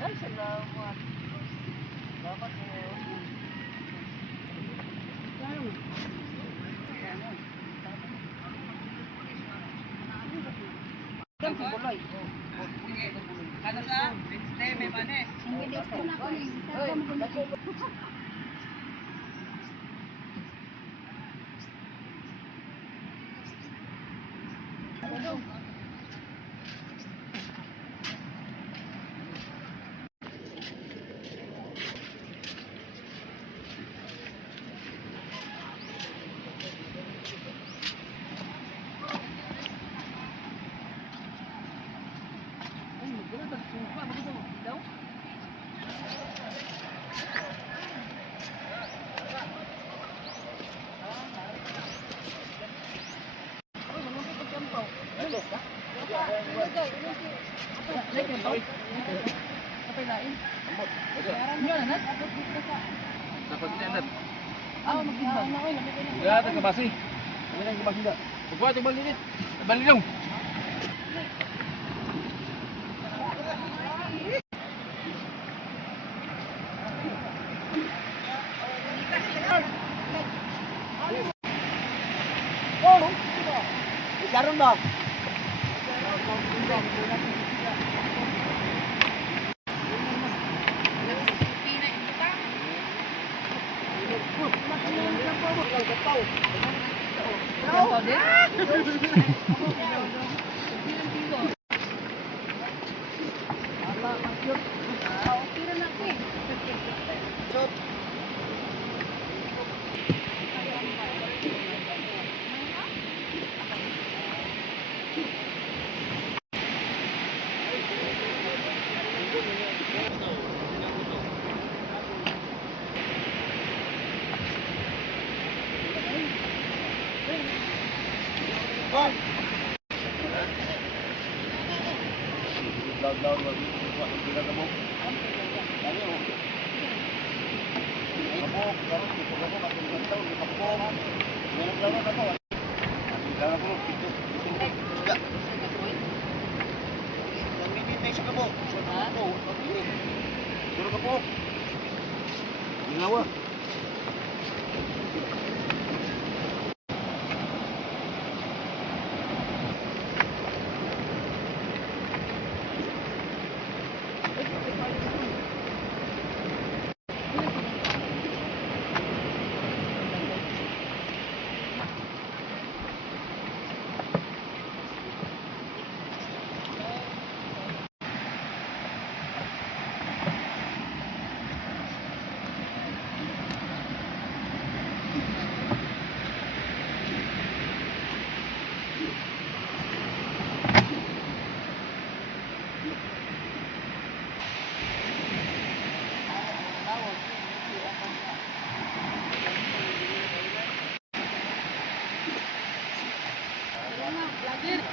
Ay, salamat. Salamat po. Kada sa? Wednesday, may manes. Dapat niya Ah, magtimbang. Wala tayong kabasi. Wala tayong kabasi na. Pagbuhat yung balinit. Balinong. Sharon ba? Suruh ke po. Ginawa.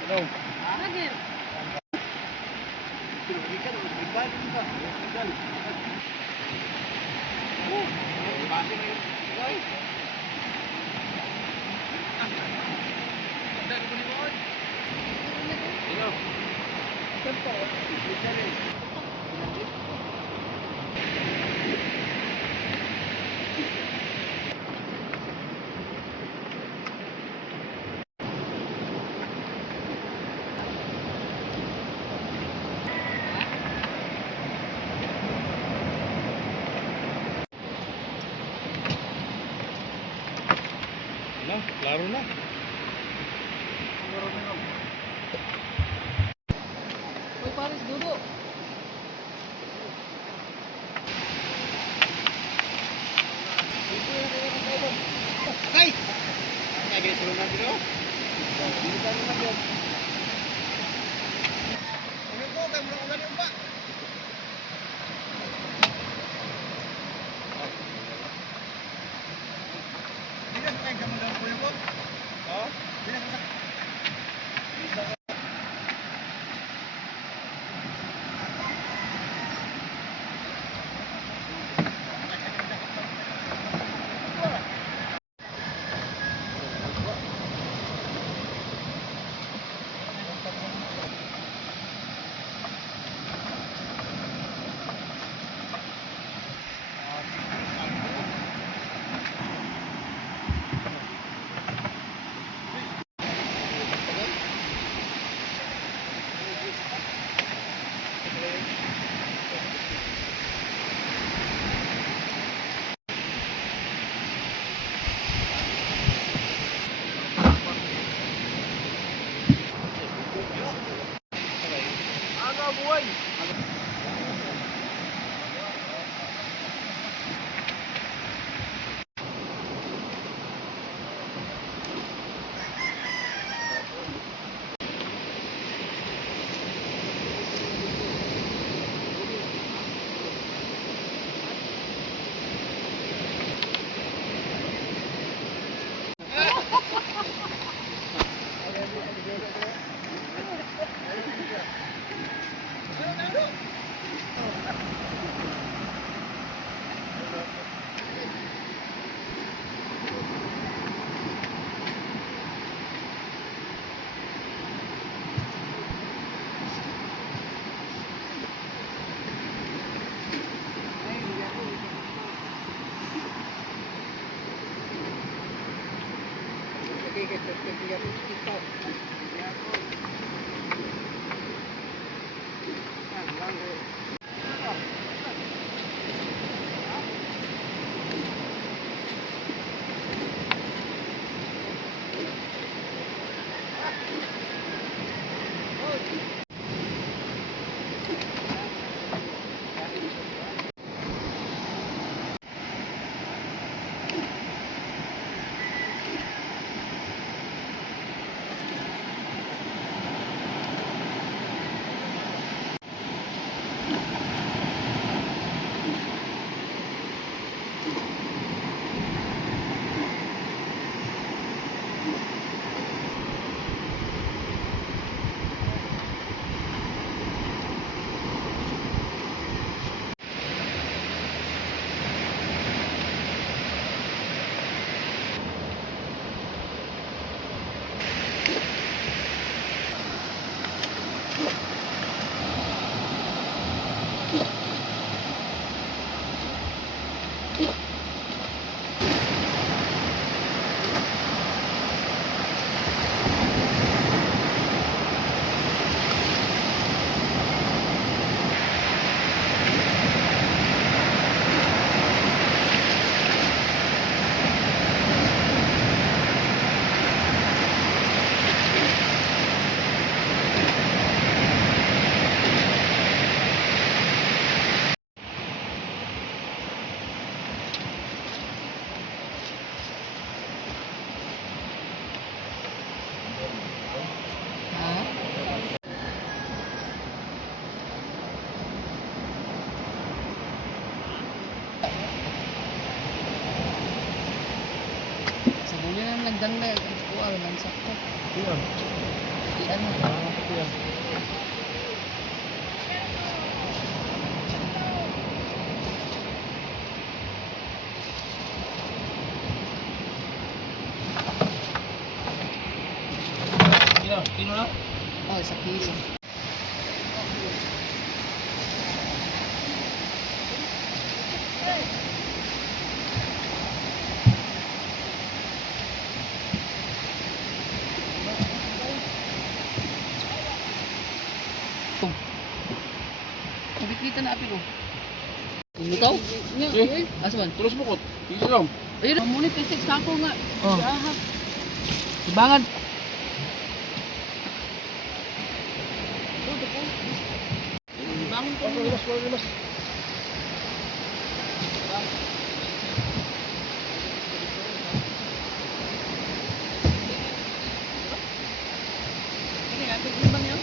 Hello. Lagi. Klaro na. Uy, Paris, duduk. Hey! Kaya guys, suruh natin, oh. Hindi tayo naman yun. Oy! Sa bulan na nagdang na, kuha, lansak ko. Iyan. Iyan na. Iyan. Kino na? Oh, sa kilo. Nakikita na apil ko. Ikaw? Eh. Asman? Tulos mo ko. Ito lang. Ayun, mamunit kasi sako nga. Oh. Ahap. Ibangan. Bangon ko. Limas, limas. Ini apil imbang yun.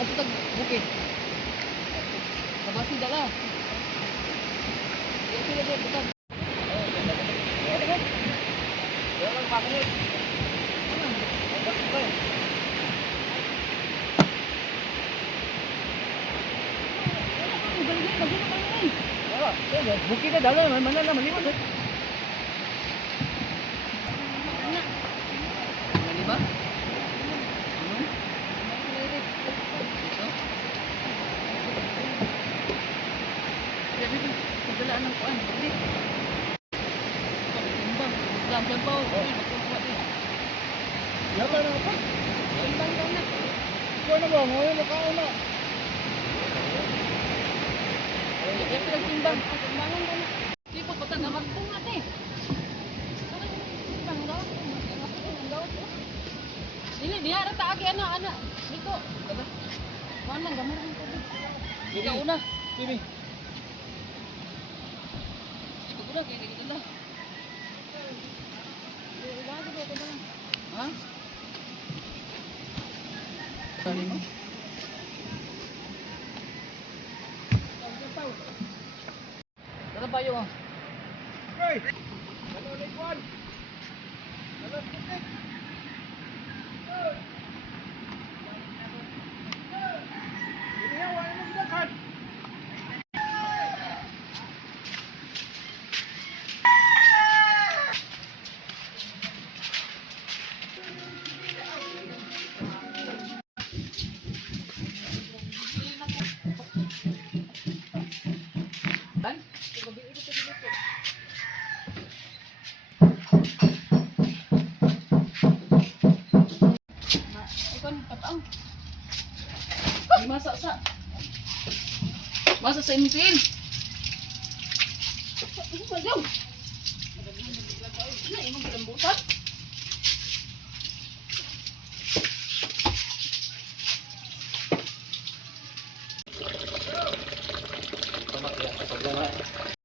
Ato tag bukid. Kabasi dala. Ito na dito butang. Bukid na dalo, mana na maliwas. Mali ba? Ano? Ito? Pagdalaan ng kuan. Hindi. Timbang. Gampan pa. Magkukuha din. Yata na apa? Timbang daw na. Kuha na ba? Ngayon makaon na. Kaya pinagtimbang. Timbangan daw na. Sipot pa taga magpungat eh. Timbang daw. Timbang daw. Dili, diha rata agi ana. Dito. Kuhan lang, gamar ang tubig. Ikaw una. Sini. Ikaw una, kaya ganito na. Ha? Tali mo? Tara ba yung Hey! Ano na ikuan? Ano putik? Inihawa mo gidakan. Dan? Ikon, pataong. Ay, masa sa. Masa sa imisin. Ano ba daw? Ano, imong gilambutan?